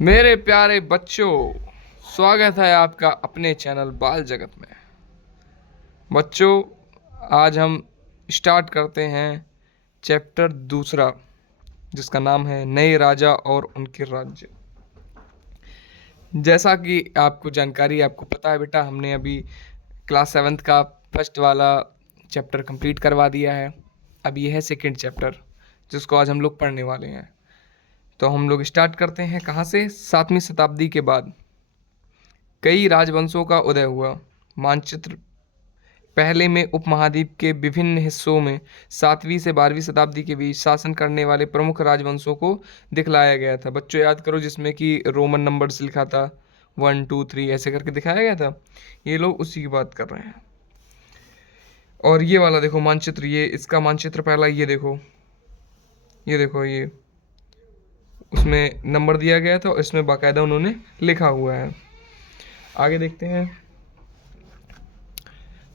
मेरे प्यारे बच्चों, स्वागत है आपका अपने चैनल बाल जगत में। बच्चों, आज हम स्टार्ट करते हैं चैप्टर दूसरा, जिसका नाम है नए राजा और उनके राज्य। जैसा कि आपको जानकारी, आपको पता है बेटा, हमने अभी क्लास 7th का फर्स्ट वाला चैप्टर कंप्लीट करवा दिया है। अब ये है सेकंड चैप्टर, जिसको आज हम लोग पढ़ने वाले हैं। तो हम लोग स्टार्ट करते हैं कहाँ से? 7वीं शताब्दी के बाद कई राजवंशों का उदय हुआ। मानचित्र पहले में उपमहाद्वीप के विभिन्न हिस्सों में 7वीं से 12वीं शताब्दी के बीच शासन करने वाले प्रमुख राजवंशों को दिखलाया गया था। बच्चों याद करो, जिसमें कि रोमन नंबर्स लिखा था, 1 2 3 ऐसे करके दिखाया गया था। ये लोग उसी की बात कर रहे हैं। और ये वाला देखो मानचित्र, ये इसका मानचित्र पहला, ये देखो, ये देखो, ये उसमें नंबर दिया गया था और इसमें बाकायदा उन्होंने लिखा हुआ है। आगे देखते हैं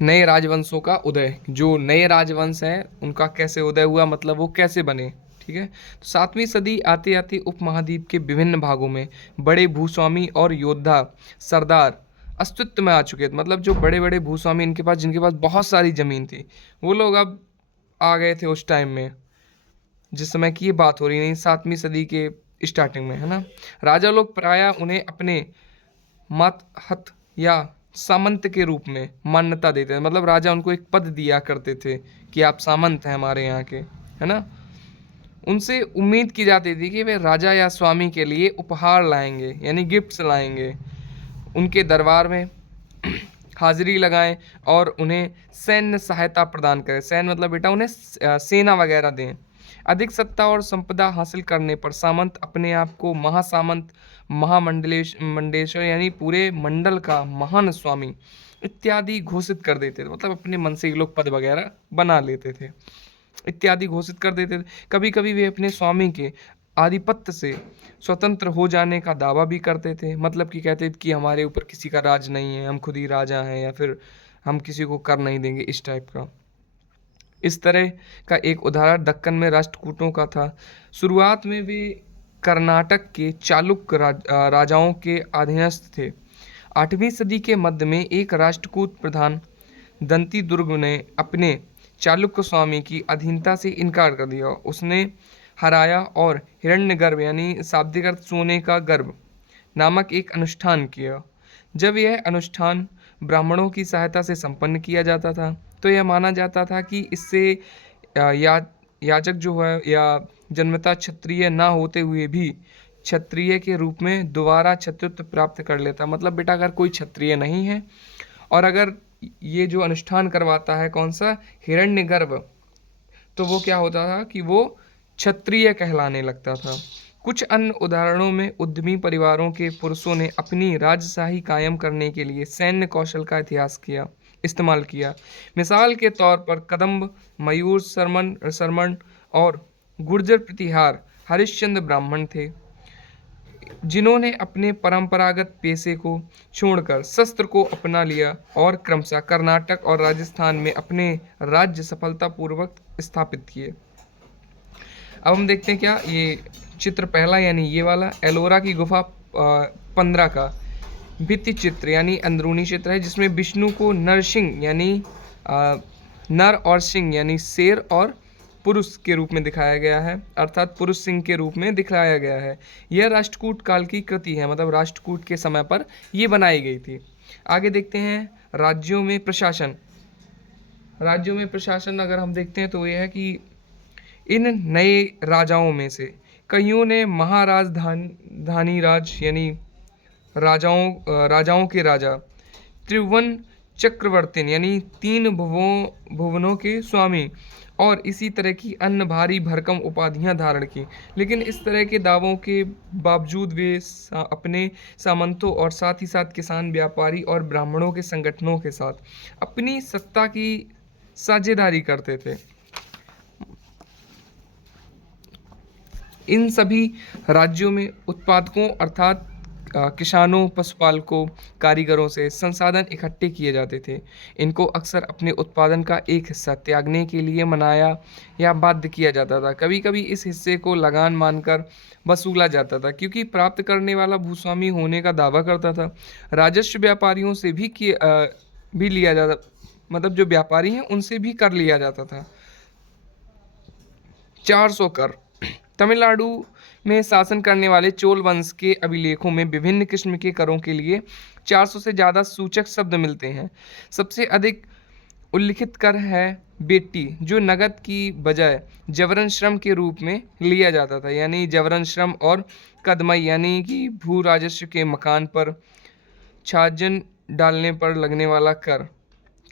नए राजवंशों का उदय। जो नए राजवंश हैं उनका कैसे उदय हुआ, मतलब वो कैसे बने। ठीक है, तो 7वीं सदी आते आते उपमहाद्वीप के विभिन्न भागों में बड़े भूस्वामी और योद्धा सरदार अस्तित्व में आ चुके थे। मतलब जो बड़े बड़े भूस्वामी, इनके पास, जिनके पास बहुत सारी जमीन थी, वो लोग अब आ गए थे उस टाइम में, जिस समय की ये बात हो रही नहीं, 7वीं सदी के स्टार्टिंग में, है ना। राजा लोग प्रायः उन्हें अपने मातहत या सामंत के रूप में मान्यता देते थे। मतलब राजा उनको एक पद दिया करते थे कि आप सामंत हैं हमारे यहाँ के, है ना। उनसे उम्मीद की जाती थी कि वे राजा या स्वामी के लिए उपहार लाएंगे, यानी गिफ्ट्स लाएंगे, उनके दरबार में हाजिरी लगाएं और उन्हें सैन्य सहायता प्रदान करें। सैन्य मतलब बेटा उन्हें सेना वगैरह दें। अधिक सत्ता और संपदा हासिल करने पर सामंत अपने आप को महासामंत, मंडेश्वर यानी पूरे मंडल का महान स्वामी इत्यादि घोषित कर देते थे। मतलब अपने मन से ये लोग पद वगैरह बना लेते थे, इत्यादि घोषित कर देते थे। कभी कभी वे अपने स्वामी के आधिपत्य से स्वतंत्र हो जाने का दावा भी करते थे। मतलब कि कहते थे कि हमारे ऊपर किसी का राज नहीं है, हम खुद ही राजा हैं, या फिर हम किसी को कर नहीं देंगे, इस टाइप का। इस तरह का एक उदाहरण दक्कन में राष्ट्रकूटों का था। शुरुआत में वे कर्नाटक के चालुक्य राजाओं के अधीनस्थ थे। 8वीं सदी के मध्य में एक राष्ट्रकूट प्रधान दंती दुर्ग ने अपने चालुक्य स्वामी की अधीनता से इनकार कर दिया। उसने हराया और हिरण्यगर्भ यानी शाब्दिक अर्थ सोने का गर्भ नामक एक अनुष्ठान किया। जब यह अनुष्ठान ब्राह्मणों की सहायता से संपन्न किया जाता था, तो यह माना जाता था कि इससे याजक जो है या जन्मतः क्षत्रिय ना होते हुए भी क्षत्रिय के रूप में दोबारा क्षत्रित्व प्राप्त कर लेता। मतलब बेटा अगर कोई क्षत्रिय नहीं है और अगर ये जो अनुष्ठान करवाता है, कौन सा, हिरण्यगर्भ, तो वो क्या होता था कि वो क्षत्रिय कहलाने लगता था। कुछ अन्य उदाहरणों में उद्यमी परिवारों के पुरुषों ने अपनी राजशाही कायम करने के लिए सैन्य कौशल का इस्तेमाल किया। मिसाल के तौर पर कदम्ब, मयूर शर्मन और गुर्जर प्रतिहार हरिश्चंद्र ब्राह्मण थे, जिन्होंने अपने परंपरागत पेशे को छोड़कर शस्त्र को अपना लिया और क्रमशः कर्नाटक और राजस्थान में अपने राज्य सफलतापूर्वक स्थापित किए। अब हम देखते हैं क्या ये चित्र पहला, यानी ये वाला एलोरा की गुफा 15 का भित्ति चित्र यानी अंदरूनी चित्र है, जिसमें विष्णु को नरसिंह यानी नर और सिंह यानी शेर और पुरुष के रूप में दिखाया गया है, अर्थात पुरुष सिंह के रूप में दिखाया गया है। यह राष्ट्रकूट काल की कृति है, मतलब राष्ट्रकूट के समय पर यह बनाई गई थी। आगे देखते हैं राज्यों में प्रशासन। राज्यों में प्रशासन अगर हम देखते हैं तो यह है कि इन नए राजाओं में से कईयों ने महाराजधानी राज यानी राजाओं के राजा त्रिभुवन चक्रवर्ती यानी 3 भुवनों के स्वामी और इसी तरह की अन्य भारी भरकम उपाधियां धारण की। लेकिन इस तरह के दावों के बावजूद वे अपने सामंतों और साथ ही साथ किसान, व्यापारी और ब्राह्मणों के संगठनों के साथ अपनी सत्ता की साझेदारी करते थे। इन सभी राज्यों में उत्पादकों अर्थात किसानों, पशुपालकों, कारीगरों से संसाधन इकट्ठे किए जाते थे। इनको अक्सर अपने उत्पादन का एक हिस्सा त्यागने के लिए मनाया या बाध्य किया जाता था। कभी-कभी इस हिस्से को लगान मानकर वसूला जाता था, क्योंकि प्राप्त करने वाला भूस्वामी होने का दावा करता था। राजस्व व्यापारियों से भी लिया जाता, मतलब जो व्यापारी हैं उनसे भी कर लिया जाता था। 400 कर। तमिलनाडु में शासन करने वाले चोल वंश के अभिलेखों में विभिन्न किस्म के करों के लिए 400 से ज़्यादा सूचक शब्द मिलते हैं। सबसे अधिक उल्लिखित कर है बेट्टी, जो नकद की बजाय जबरन श्रम के रूप में लिया जाता था, यानी जबरन श्रम, और कदमई यानी कि भू राजस्व के मकान पर छाजन डालने पर लगने वाला कर,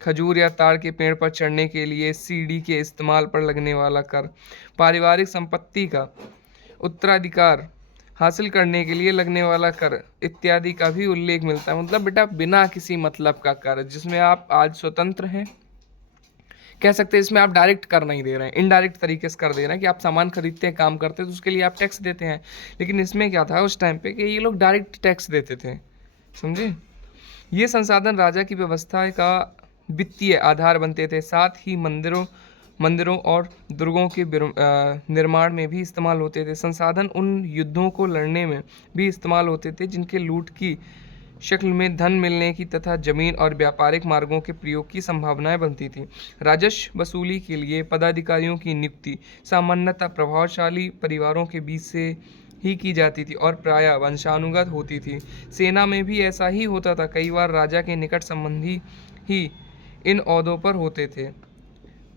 खजूर या ताड़ के पेड़ पर चढ़ने के लिए सीढ़ी के इस्तेमाल पर लगने वाला कर, पारिवारिक संपत्ति का उत्तराधिकार हासिल करने के लिए लगने वाला कर इत्यादि का भी उल्लेख मिलता है। मतलब बेटा बिना किसी मतलब का कर, जिसमें आप आज स्वतंत्र हैं, कह सकते हैं इसमें आप डायरेक्ट कर नहीं दे रहे हैं, इनडायरेक्ट तरीके से कर दे रहे हैं कि आप सामान खरीदते हैं, काम करते हैं, तो उसके लिए आप टैक्स देते हैं। लेकिन इसमें क्या था उस टाइम पे कि ये लोग डायरेक्ट टैक्स देते थे, समझे। ये संसाधन राजा की व्यवस्था का वित्तीय आधार बनते थे। साथ ही मंदिरों और दुर्गों के निर्माण में भी इस्तेमाल होते थे। संसाधन उन युद्धों को लड़ने में भी इस्तेमाल होते थे जिनके लूट की शक्ल में धन मिलने की तथा जमीन और व्यापारिक मार्गों के प्रयोग की संभावनाएं बनती थी। राजस्व वसूली के लिए पदाधिकारियों की नियुक्ति सामान्यतः प्रभावशाली परिवारों के बीच से ही की जाती थी और प्रायः वंशानुगत होती थी। सेना में भी ऐसा ही होता था। कई बार राजा के निकट संबंधी ही इन ओहदों पर होते थे,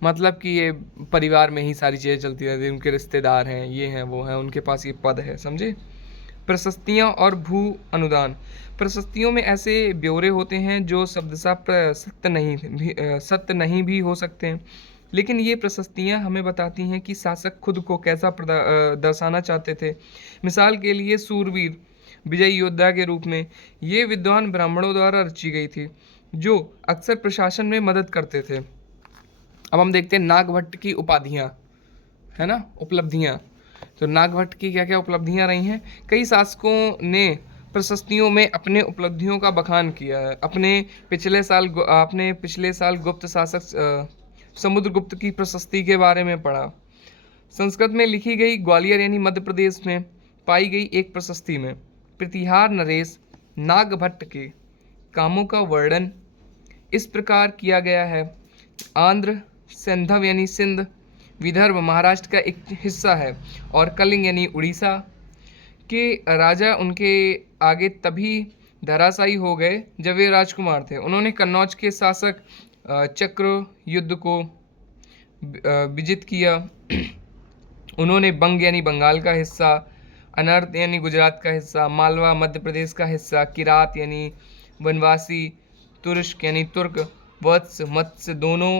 मतलब कि ये परिवार में ही सारी चीज़ें चलती रहती हैं, उनके रिश्तेदार हैं, ये हैं, वो हैं, उनके पास ये पद है, समझे। प्रशस्तियाँ और भू अनुदान। प्रशस्तियों में ऐसे ब्यौरे होते हैं जो शब्दशः सत्य नहीं भी हो सकते हैं, लेकिन ये प्रशस्तियाँ हमें बताती हैं कि शासक खुद को कैसा दर्शाना चाहते थे। मिसाल के लिए सूरवीर, विजयी योद्धा के रूप में ये विद्वान ब्राह्मणों द्वारा रची गई थी, जो अक्सर प्रशासन में मदद करते थे। अब हम देखते हैं नागभट्ट की उपाधियाँ, है ना, उपलब्धियाँ। तो नागभट्ट की क्या क्या उपलब्धियाँ रही हैं। कई शासकों ने प्रशस्तियों में अपने उपलब्धियों का बखान किया है। आपने पिछले साल गुप्त शासक समुद्रगुप्त की प्रशस्ति के बारे में पढ़ा। संस्कृत में लिखी गई ग्वालियर यानी मध्य प्रदेश में पाई गई एक प्रशस्ति में प्रतिहार नरेश नागभट्ट के कामों का वर्णन इस प्रकार किया गया है। आंध्र सिंधव यानी सिंध विदर्भ महाराष्ट्र का एक हिस्सा है, और कलिंग यानी उड़ीसा के राजा उनके आगे तभी धराशायी हो गए जब वे राजकुमार थे। उन्होंने कन्नौज के शासक चक्र युद्ध को विजित किया। उन्होंने बंग यानी बंगाल का हिस्सा, अनर्त यानी गुजरात का हिस्सा, मालवा मध्य प्रदेश का हिस्सा, किरात यानी वनवासी, तुर्क यानी तुर्क, वत्स मत्स्य दोनों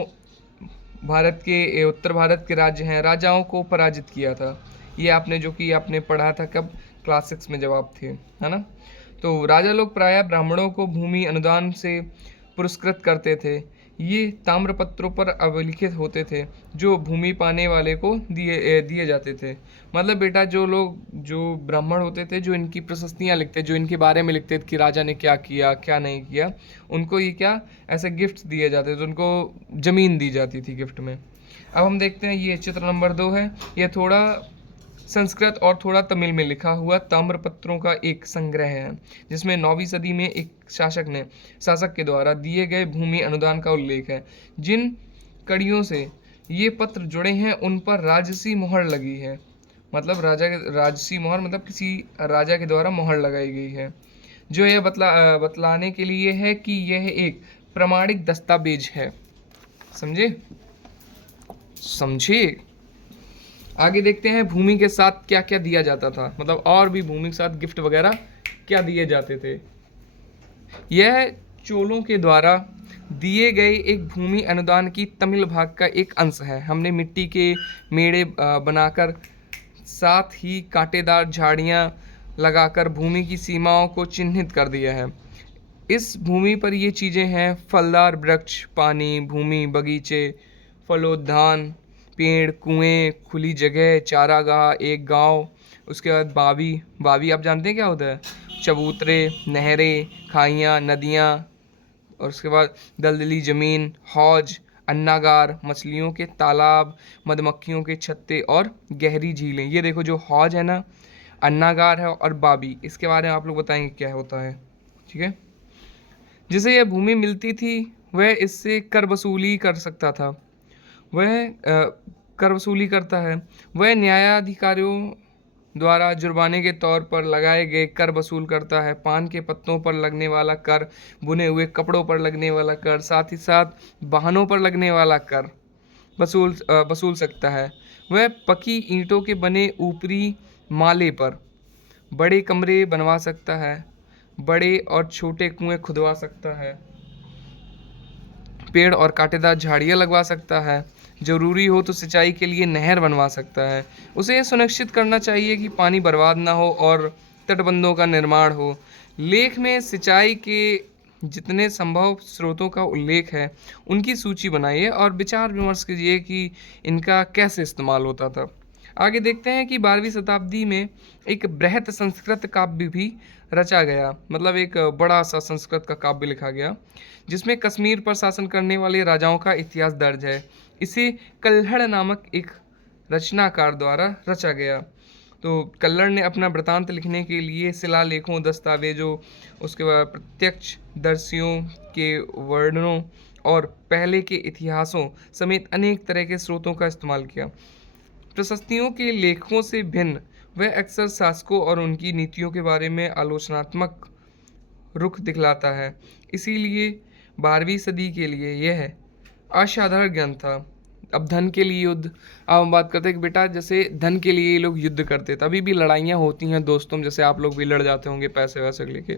भारत के उत्तर भारत के राज्य हैं, राजाओं को पराजित किया था। ये आपने पढ़ा था कब, क्लास 6 में जब आप थे, है ना। तो राजा लोग प्रायः ब्राह्मणों को भूमि अनुदान से पुरस्कृत करते थे। ये ताम्रपत्रों पर अभिलिखित होते थे जो भूमि पाने वाले को दिए जाते थे। मतलब बेटा जो ब्राह्मण होते थे, जो इनकी प्रशस्तियाँ लिखते, जो इनके बारे में लिखते कि राजा ने क्या किया क्या नहीं किया, उनको ये क्या ऐसे गिफ्ट दिए जाते थे, उनको ज़मीन दी जाती थी गिफ्ट में। अब हम देखते हैं, ये चित्र नंबर 2 है। ये थोड़ा संस्कृत और थोड़ा तमिल में लिखा हुआ ताम्रपत्रों का एक संग्रह है, जिसमें 9वीं सदी में एक शासक के द्वारा दिए गए भूमि अनुदान का उल्लेख है। जिन कड़ियों से ये पत्र जुड़े हैं उन पर राजसी मोहर लगी है। मतलब राजसी मोहर मतलब किसी राजा के द्वारा मोहर लगाई गई है, जो यह बतलाने के लिए है कि यह एक प्रमाणिक दस्तावेज है। समझे। आगे देखते हैं भूमि के साथ क्या क्या दिया जाता था, मतलब और भी भूमि के साथ गिफ्ट वगैरह क्या दिए जाते थे। यह चोलों के द्वारा दिए गए एक भूमि अनुदान की तमिल भाग का एक अंश है। हमने मिट्टी के मेड़े बनाकर साथ ही कांटेदार झाड़ियाँ लगाकर भूमि की सीमाओं को चिन्हित कर दिया है। इस भूमि पर ये चीज़ें हैं: फलदार वृक्ष, पानी, भूमि, बगीचे, फलोद्यान, पेड़, कुएं, खुली जगह, चारागाह, एक गांव, उसके बाद बावी आप जानते हैं क्या होता है? चबूतरे, नहरें, खाइयाँ, नदियाँ, और उसके बाद दलदली ज़मीन, हौज, अन्नागार, मछलियों के तालाब, मधुमक्खियों के छत्ते और गहरी झीलें। ये देखो जो हौज है ना, अन्नागार है और बाबी, इसके बारे में आप लोग बताएंगे क्या होता है। ठीक है। जिसे यह भूमि मिलती थी वह इससे कर वसूली कर सकता था। वह कर वसूली करता है। वह न्यायाधिकारियों द्वारा जुर्माने के तौर पर लगाए गए कर वसूल करता है। पान के पत्तों पर लगने वाला कर, बुने हुए कपड़ों पर लगने वाला कर, साथ ही साथ वाहनों पर लगने वाला कर वसूल सकता है। वह पकी ईंटों के बने ऊपरी माले पर बड़े कमरे बनवा सकता है। बड़े और छोटे कुएं खुदवा सकता है। पेड़ और कांटेदार झाड़ियाँ लगवा सकता है। जरूरी हो तो सिंचाई के लिए नहर बनवा सकता है। उसे यह सुनिश्चित करना चाहिए कि पानी बर्बाद ना हो और तटबंधों का निर्माण हो। लेख में सिंचाई के जितने संभव स्रोतों का उल्लेख है उनकी सूची बनाइए और विचार विमर्श कीजिए कि इनका कैसे इस्तेमाल होता था। आगे देखते हैं कि 12वीं शताब्दी में एक बृहत संस्कृत काव्य भी रचा गया, मतलब एक बड़ा सा संस्कृत का काव्य लिखा गया जिसमें कश्मीर पर शासन करने वाले राजाओं का इतिहास दर्ज है। इसे कल्हड़ नामक एक रचनाकार द्वारा रचा गया। तो कल्हड़ ने अपना वृतांत लिखने के लिए शिलालेखों, दस्तावेजों, उसके बाद प्रत्यक्षदर्शियों के वर्णनों और पहले के इतिहासों समेत अनेक तरह के स्रोतों का इस्तेमाल किया। प्रशस्तियों के लेखकों से भिन्न वह अक्सर शासकों और उनकी नीतियों के बारे में आलोचनात्मक रुख दिखलाता है। इसीलिए 12वीं सदी के लिए यह असाधारण ज्ञान था। अब धन के लिए युद्ध, अब हम बात करते हैं कि बेटा जैसे धन के लिए ये लोग युद्ध करते थे, अभी भी लड़ाइयाँ होती हैं दोस्तों, जैसे आप लोग भी लड़ जाते होंगे पैसे वैसे लेके,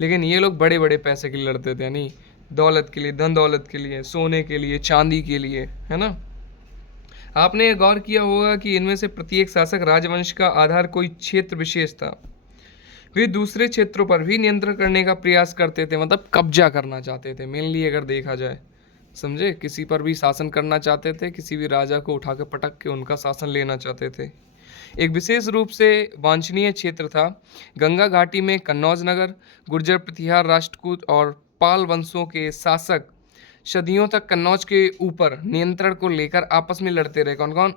लेकिन ये लोग बड़े बड़े पैसे के लिए लड़ते थे, यानी दौलत के लिए, धन दौलत के लिए, सोने के लिए, चांदी के लिए, है ना। आपने गौर किया होगा कि इनमें से प्रत्येक शासक राजवंश का आधार कोई क्षेत्र विशेष था। वे दूसरे क्षेत्रों पर भी नियंत्रण करने का प्रयास करते थे, मतलब कब्जा करना चाहते थे मेनली, अगर देखा जाए, समझे, किसी पर भी शासन करना चाहते थे, किसी भी राजा को उठाकर पटक के उनका शासन लेना चाहते थे। एक विशेष रूप से वांछनीय क्षेत्र था गंगा घाटी में कन्नौज नगर। गुर्जर, प्रतिहार, राष्ट्रकूट और पाल वंशों के शासक सदियों तक कन्नौज के ऊपर नियंत्रण को लेकर आपस में लड़ते रहे। कौन कौन?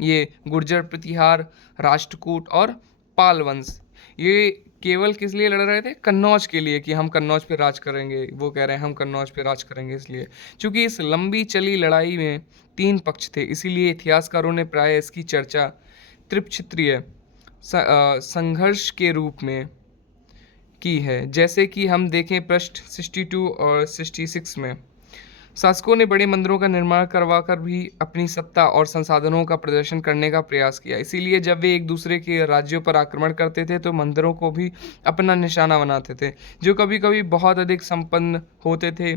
ये गुर्जर, प्रतिहार, राष्ट्रकूट और पाल वंश। ये केवल किस लिए लड़ रहे थे? कन्नौज के लिए, कि हम कन्नौज पे राज करेंगे। वो कह रहे हैं हम कन्नौज पे राज करेंगे, इसलिए। चूंकि इस लंबी चली लड़ाई में 3 पक्ष थे, इसीलिए इतिहासकारों ने प्राय इसकी चर्चा त्रिपक्षीय संघर्ष के रूप में की है। जैसे कि हम देखें पृष्ठ 62 और 66 में। शासकों ने बड़े मंदिरों का निर्माण करवाकर भी अपनी सत्ता और संसाधनों का प्रदर्शन करने का प्रयास किया। इसीलिए जब वे एक दूसरे के राज्यों पर आक्रमण करते थे तो मंदिरों को भी अपना निशाना बनाते थे, जो कभी कभी बहुत अधिक संपन्न होते थे।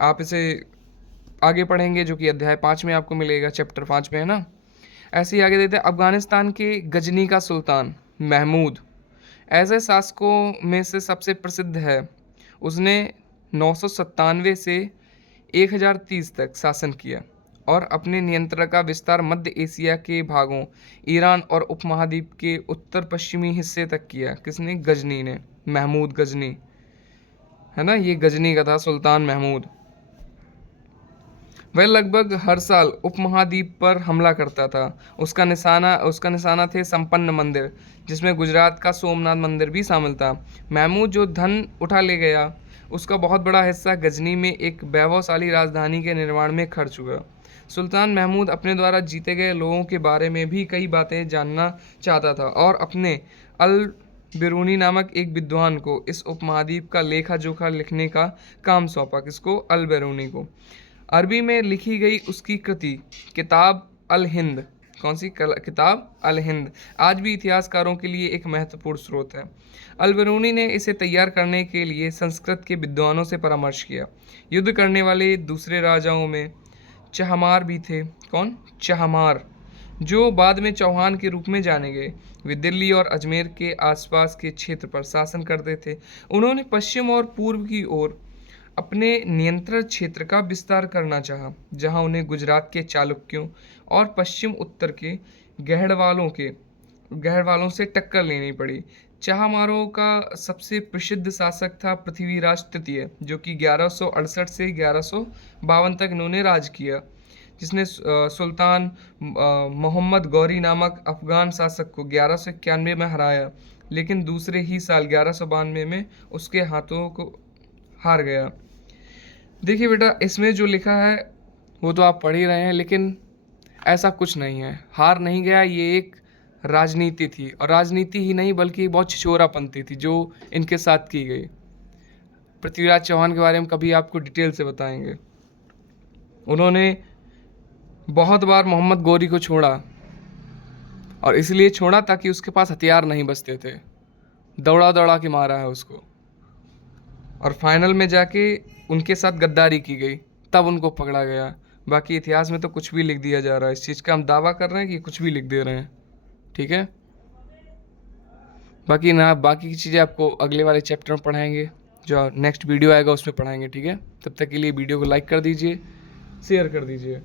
आप इसे आगे पढ़ेंगे, जो कि अध्याय 5 में आपको मिलेगा, चैप्टर 5 में, है ना। ऐसे ही आगे देते हैं अफगानिस्तान के गजनी का सुल्तान महमूद ऐसे शासकों में से सबसे प्रसिद्ध है। उसने 997 से 1030 तक शासन किया और अपने नियंत्रण का विस्तार मध्य एशिया के भागों, ईरान और उपमहाद्वीप के उत्तर पश्चिमी हिस्से तक किया। किसने? गजनी ने, महमूद गजनी, है ना। ये गजनी का था सुल्तान महमूद। वह लगभग हर साल उपमहाद्वीप पर हमला करता था। उसका निशाना थे संपन्न मंदिर, जिसमें गुजरात का सोमनाथ मंदिर भी शामिल था। महमूद जो धन उठा ले गया, उसका बहुत बड़ा हिस्सा गजनी में एक वैभवशाली राजधानी के निर्माण में खर्च हुआ। सुल्तान महमूद अपने द्वारा जीते गए लोगों के बारे में भी कई बातें जानना चाहता था और अपने अल बिरूनी नामक एक विद्वान को इस उपमहाद्वीप का लेखा जोखा लिखने का काम सौंपा। किसको? अल बिरूनी को। अरबी में लिखी गई उसकी कृति किताब अल हिंद, कौन सी किताब? अल हिंद, आज भी इतिहासकारों के लिए एक महत्वपूर्ण स्रोत है। अल बिरूनी ने इसे तैयार करने के लिए संस्कृत के विद्वानों से परामर्श किया। युद्ध करने वाले दूसरे राजाओं में चहमार भी थे। कौन? चहमार, जो बाद में चौहान के रूप में जाने गए। वे दिल्ली और अजमेर के आसपास के क्षेत्र पर शासन करते थे। उन्होंने पश्चिम और पूर्व की ओर अपने नियंत्रण क्षेत्र का विस्तार करना चाहा, जहां उन्हें गुजरात के चालुक्यों और पश्चिम उत्तर के गहड़वालों से टक्कर लेनी पड़ी। चाहमारों का सबसे प्रसिद्ध शासक था पृथ्वीराज तृतीय, जो कि 1168 से 1152 तक इन्होंने राज किया, जिसने सुल्तान मोहम्मद गौरी नामक अफगान शासक को 1191 में हराया, लेकिन दूसरे ही साल 1192 में उसके हाथों को हार गया। देखिए बेटा, इसमें जो लिखा है वो तो आप पढ़ ही रहे हैं, लेकिन ऐसा कुछ नहीं है, हार नहीं गया। ये एक राजनीति थी, और राजनीति ही नहीं बल्कि बहुत छिछोरापंती थी जो इनके साथ की गई। पृथ्वीराज चौहान के बारे में कभी आपको डिटेल से बताएंगे। उन्होंने बहुत बार मोहम्मद गौरी को छोड़ा, और इसलिए छोड़ा ताकि उसके पास हथियार नहीं बचते थे। दौड़ा दौड़ा के मारा है उसको, और फाइनल में जाके उनके साथ गद्दारी की गई, तब उनको पकड़ा गया। बाकी इतिहास में तो कुछ भी लिख दिया जा रहा है, इस चीज़ का हम दावा कर रहे हैं कि कुछ भी लिख दे रहे हैं, ठीक है। बाकी की चीज़ें आपको अगले वाले चैप्टर में पढ़ाएंगे, जो नेक्स्ट वीडियो आएगा उसमें पढ़ाएंगे, ठीक है। तब तक के लिए वीडियो को लाइक कर दीजिए, शेयर कर दीजिए।